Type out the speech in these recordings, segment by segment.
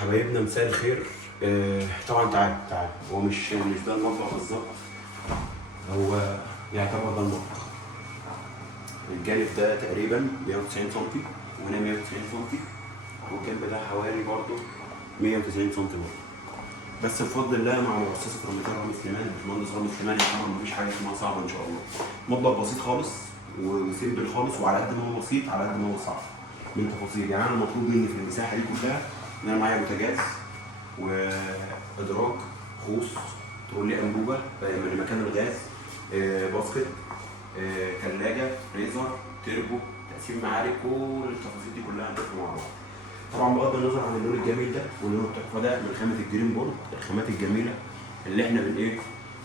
حبايبنا مساء الخير. طبعا تعال هو مش ده المطبخ بالظبط، هو يعتبر ده المطبخ. الجانب ده تقريبا 190 سم وهنا 190 سم والجنب ده حوالي برضه 190 سم برضه. بس بفضل الله مع مؤسسة رمضان رامي سليمان الباشمهندس رامي سليمان يعتبر مفيش حاجة اسمها صعبة إن شاء الله. مطبخ بسيط خالص وسيمبل خالص، وعلى قد ما هو بسيط على قد ما هو صعب من تفاصيل. يعني أنا المطلوب مني في المساحة دي كلها إن أنا معايا بوتاجاز وإدراج خوص ترولي أنبوبة لمكان الغاز، باسكت، ثلاجة، فريزر، تربو، تقسيم معالق، كل التفاصيل دي كلها هنشوفها مع بعض. طبعا بغض النظر عن اللون الجميل ده واللون التحفه ده من خامه الجرين بورد، الخامات الجميله اللي احنا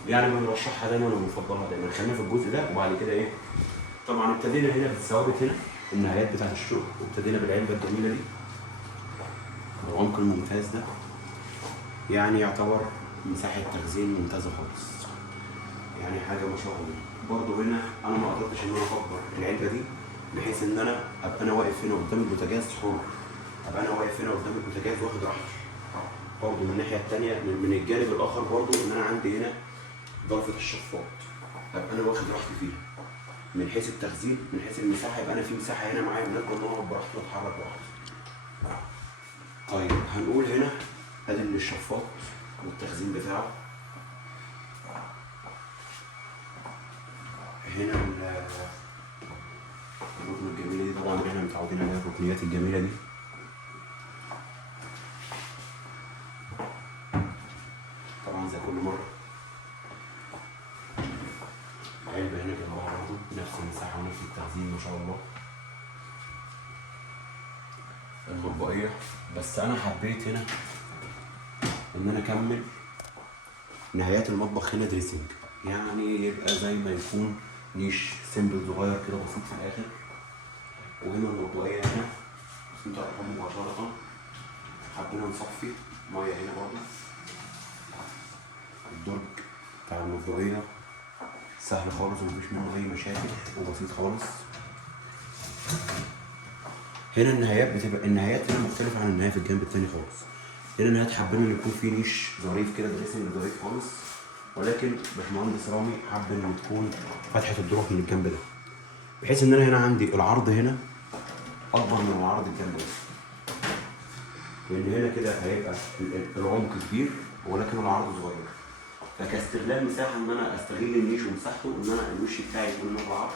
يعني بنرشحها دايما وبنفضلها دايما. خلينا في الجزء ده وبعد كده طبعا ابتدينا هنا بالثوابت، هنا النهايات بتاعت الشغل، وابتدينا بالعلبه الجميله دي العمق الممتاز ده. يعني يعتبر مساحه تخزين ممتازه خالص، يعني حاجه ما شاء الله. برضه هنا انا ما قدرتش ان انا اكبر العلبه دي بحيث ان انا ابقى انا واقف هنا قدام البوتاجاز حر، ابقى انا واقف هنا قدام البوتاجاز واخد راحتي. برضه من الناحيه الثانيه من الجانب الاخر برضه ان انا عندي هنا ضرفه الشفاط، ابقى انا واخد راحتي فيها من حيث التخزين، من حيث المساحه يبقى انا في مساحه هنا معايا مناسبه ان انا اقعد براحتي واتحرك براحتي. طيب هنقول هنا ادي الشفاط والتخزين بتاعه. هنا الركنه الجميله دي طبعا اللي احنا متعودين عليها، الركنيات الجميله دي. طبعا زي كل مره العلبه هنا جنبها برضه نفس المساحه ونفس التخزين ما شاء الله. المطبقيه بس انا حبيت هنا ان انا اكمل نهايات المطبخ هنا دريسنج، يعني يبقى زي ما يكون نيش سيمبل صغير كده بسيط في الاخر. وهنا المطبقيه هنا بس انت هتحطها مباشره، حبينا نصفي ميه هنا برضه. الدرج بتاع المطبقيه سهل خالص ومفيش منه اي مشاكل وبسيط خالص. هنا النهايات بتبقى هنا مختلفه عن النهايه في الجنب التاني خالص. هنا النهايات حابين ان يكون في نيش ظريف كده، دريسنج ظريف خالص، ولكن باشمهندس رامي حب ان تكون فتحه الدروج من الجنب ده بحيث ان انا هنا عندي العرض هنا اكبر من العرض الجنب ده، لان هنا كده هيبقى العمق كبير ولكن العرض صغير. فكاستغلال مساحه ان انا استغل النيش ومساحته ان انا الوش بتاعي يكون له عرض،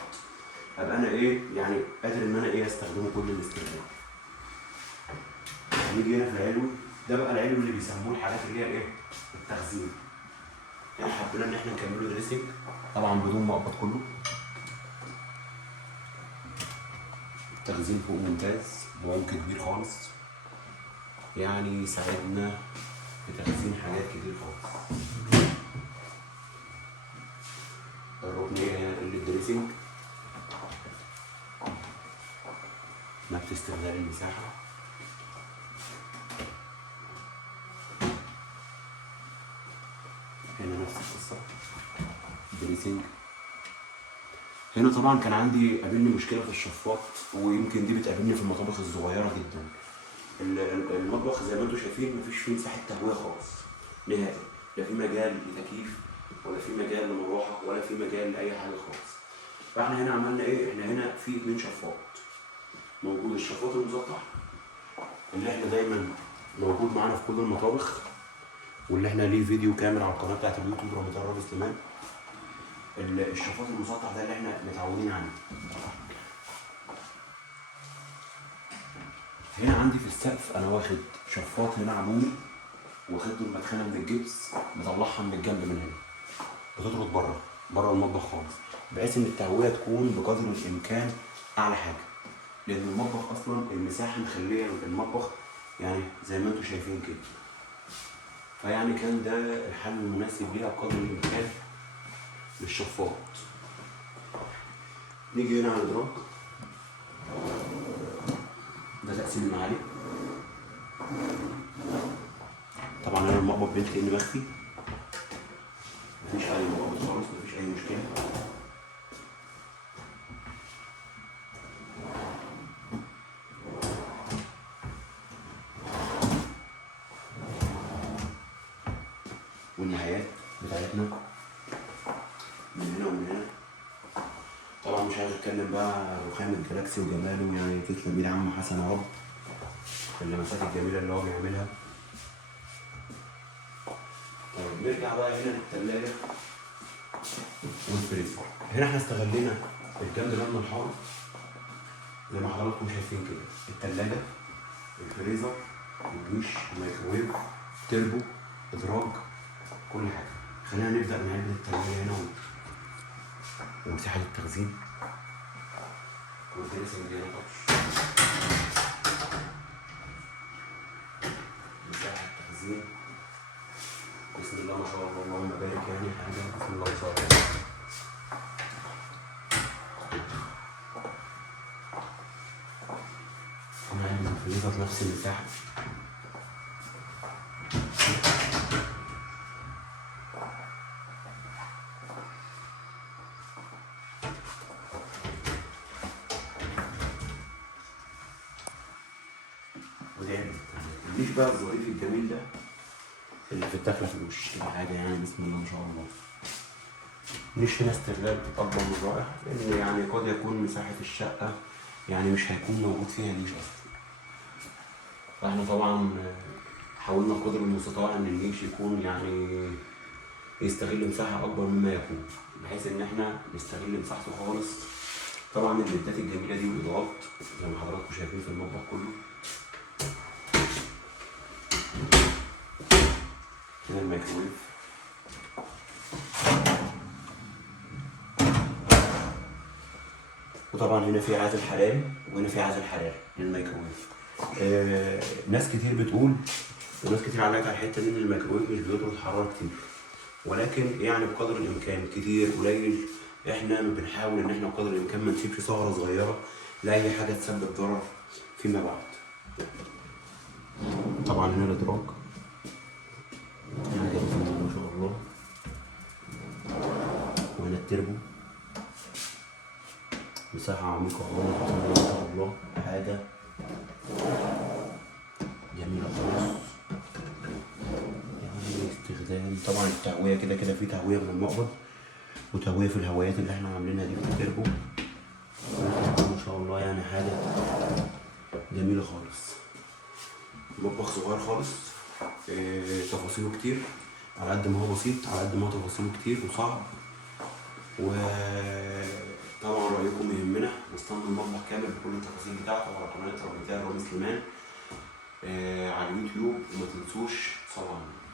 ابقى انا يعني قادر ان انا استخدمه كل الاستخدام. نيجي هنا في العلو ده بقى، العلو اللي بيسموه الحاجات اللي هي التخزين. يعني حبينا ان احنا نكمله دريسنج طبعا بدون مقبض كله. التخزين فوق ممتاز بعمق كبير خالص، يعني يساعدنا في تخزين حاجات كتير خالص. الركنية هنا للدريسنج نفس استغلال المساحة. هنا نفس القصة دريسنج. هنا طبعا كان عندي قابلني مشكلة في الشفاط، ويمكن دي بتقابلني في المطابخ الصغيرة جدا. المطبخ زي ما انتم شايفين مفيش فيه مساحة تهوية خالص نهائي، لا في مجال لتكييف ولا في مجال لمروحة ولا في مجال لأي حاجة خالص. فاحنا هنا عملنا احنا هنا في 2 شفاط. موجود الشفاط المسطح اللي احنا دايما موجود معانا في كل المطابخ، واللي احنا ليه فيديو كامل على القناة بتاعت اليوتيوب رمضان رامي سليمان. الشفاط المسطح ده اللي احنا متعودين عليه. هنا عندي في السقف انا واخد شفاط هنا عمومي، واخد له المدخنه من الجبس مطلعها من الجنب من هنا بتطرد بره المطبخ خالص، بحيث ان التهويه تكون بقدر الامكان اعلى حاجه، لان المطبخ اصلا المساحه مخليه المطبخ يعني زي ما انتم شايفين كده. فيعني كان ده الحل المناسب ليها بقدر الامكان للشفاط. نيجي هنا على الادراج ده تقسيم المعالق. طبعا انا المقبض بيلت ان مخفي، مفيش اي مقبض خالص، مفيش اي مشكله. والنهايات بتاعتنا من هنا ومن هنا. طبعا مش عايز اتكلم بقى عن رخام الجلاكسي وجماله، يعني تسلم ايد عم حسن يا رب اللمسات الجميله اللي هو بيعملها. طيب نرجع بقى هنا للثلاجه والفريزر. هنا احنا استغلينا الجنب ده من الحائط زي ما حضراتكم شايفين كده، الثلاجه، الفريزر، الويش، الميكروويف، تربو، ادراج، كل حاجه. خلينا نبدا من علبه الثلاجه هنا ومساحه التخزين والدريسنج هنا طبعا. مساحه التخزين بسم الله ما شاء الله اللهم بارك، يعني حاجه بسم الله ما شاء الله. هنا علبه الفريزر نفس المساحه. مفيش بقى الظريف الجميل ده اللي في الدخله في الوش كده، حاجه يعني بسم الله ما شاء الله. مش هنا استغلال اكبر من رائع، لان يعني قد يكون مساحه الشقه يعني مش هيكون موجود فيها نيش اصلا. فاحنا طبعا حاولنا بقدر المستطاع ان النيش يكون يعني يستغل مساحه اكبر مما يكون، بحيث ان احنا نستغل مساحته خالص. طبعا الليدات الجميله دي والاضاءات زي ما حضراتكم شايفين في المطبخ كله. هنا الميكروويف، وطبعا هنا في عازل حراري وهنا في عازل حراري للميكروويف. ناس كتير بتقول وناس كتير علقت على الحته دي ان الميكروويف مش بيطرد حراره كتير، ولكن يعني بقدر الامكان كتير قليل احنا بنحاول ان احنا بقدر الامكان ما نسيبش ثغره صغيره لاي حاجه تسبب ضرر فيما بعد. طبعا هنا الادراج حاجه بسم الله ما شاء الله، وهنا التربو مساحه عميقه خالص بسم الله ما شاء الله، حاجه جميله خالص. يعني استخدام طبعا التهويه كده كده في تهويه من المقبض وتهويه في الهوايات اللي احنا عاملينها دي في التربو ما شاء الله، يعني حاجه جميله خالص. مطبخ صغير خالص، تفاصيله كتير على قد ما هو بسيط، على قد ما هو تفاصيله كتير وصعب. وطبعا رايكم يهمنا، نستنى المطبخ كامل بكل التفاصيل بتاعته على قناه رامي سليمان على اليوتيوب. وما تنسوش تصلوا على النبي.